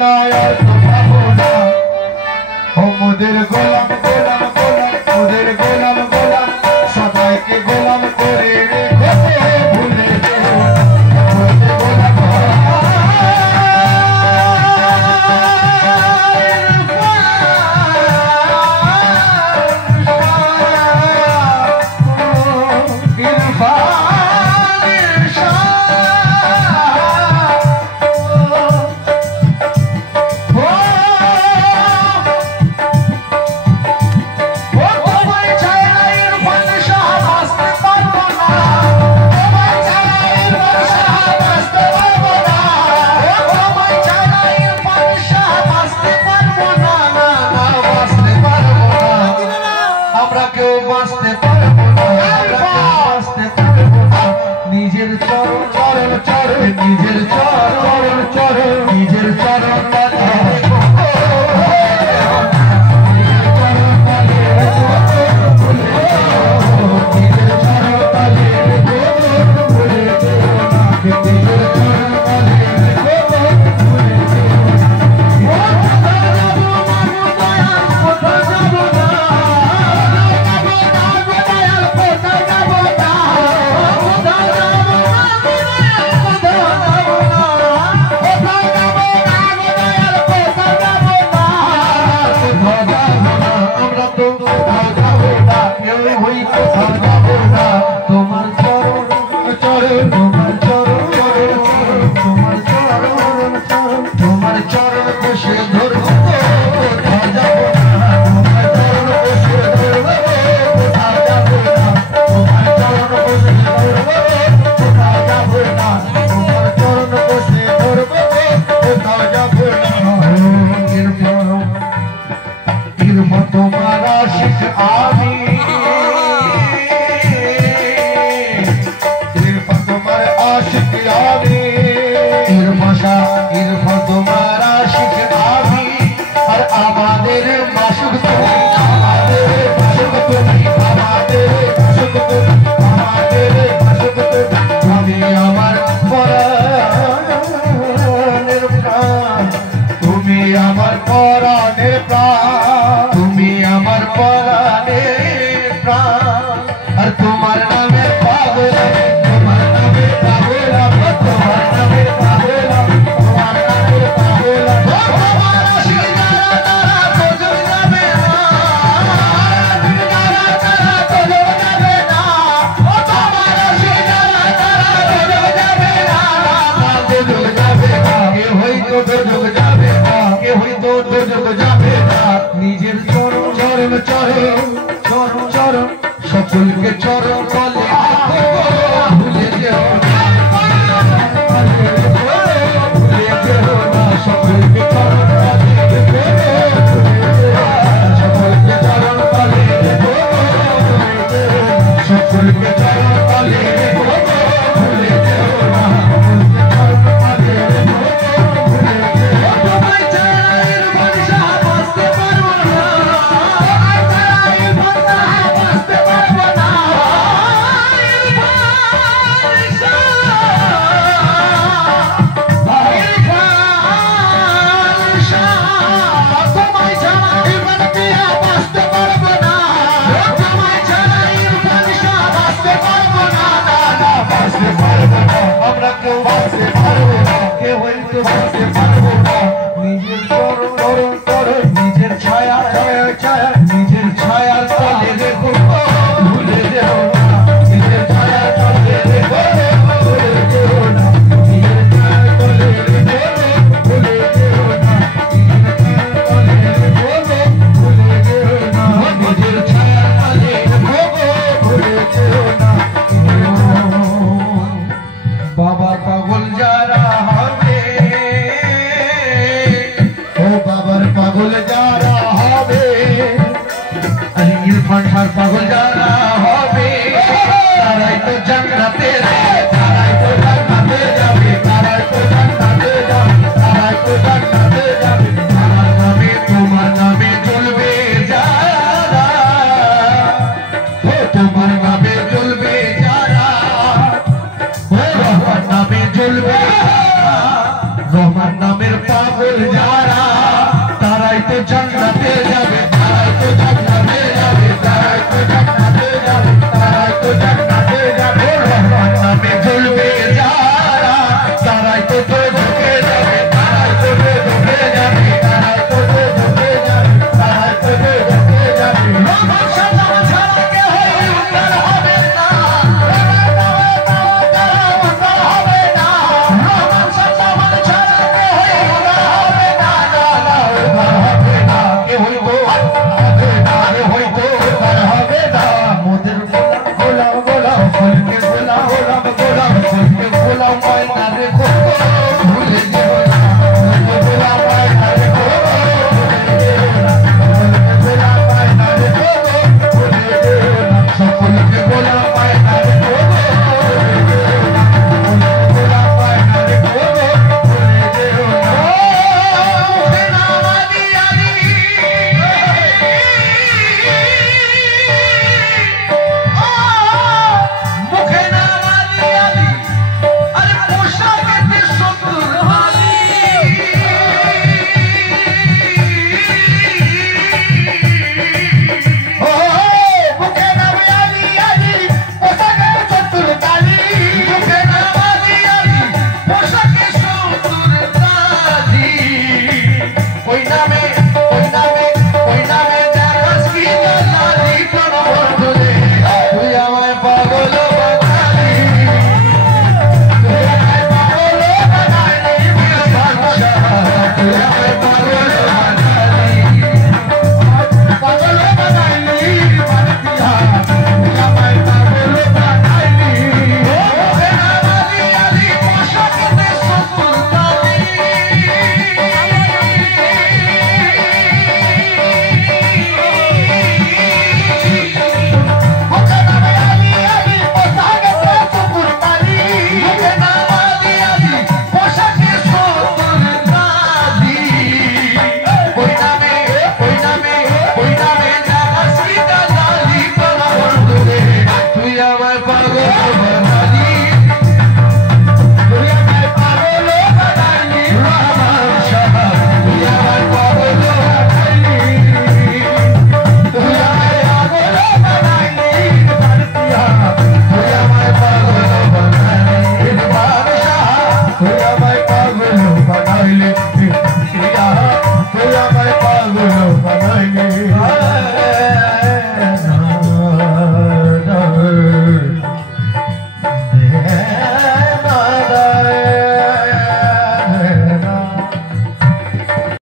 না আর তো পাবো না ও মোদের গোলাম গোলাম গোলাম মোদের গোলাম গোলাম সবাইকে গোলাম করে রেখেছে ভুলে যেও না মোদের গোলাম নিজের চরণ চরণ চরণ নিজের চরণ চরণ নিজের চরণ সকলকে চরণ তলে ভুলে যেও না ভুলে যেও না সকলকে চরণ তলে সকলকে চরণ তলে সকলকে চরণ তলে ভুলে যেও না নিজের চরণ চরণ নিজের ছায়া ছায়া ছায়া নিজের ছায়ার তলে দেখো ভুলে যেও না নিজের ছায়ার তলে দেখো ভুলে যেও না নিজের ছায়ার তলে দেখো ভুলে যেও না ভুলে যেও না নিজের ছায়ার তলে দেখো ভুলে যেও না বাবা পাগল যারা হবে বাবার পাগল যারা হবে ইরফান শাহর পাগল যারা হবে তারাই তো জান্নাতে তারাই তো জান্নাতে যাবে তারাই তো জান্নাতে যাবে তারাই তো জান্নাতে যাবে তোমার নামে চলবে যারা তোমার নামে চলবে যারা রহমান নামে চলবে রহমান নামের পাগল যারা জান্নাতে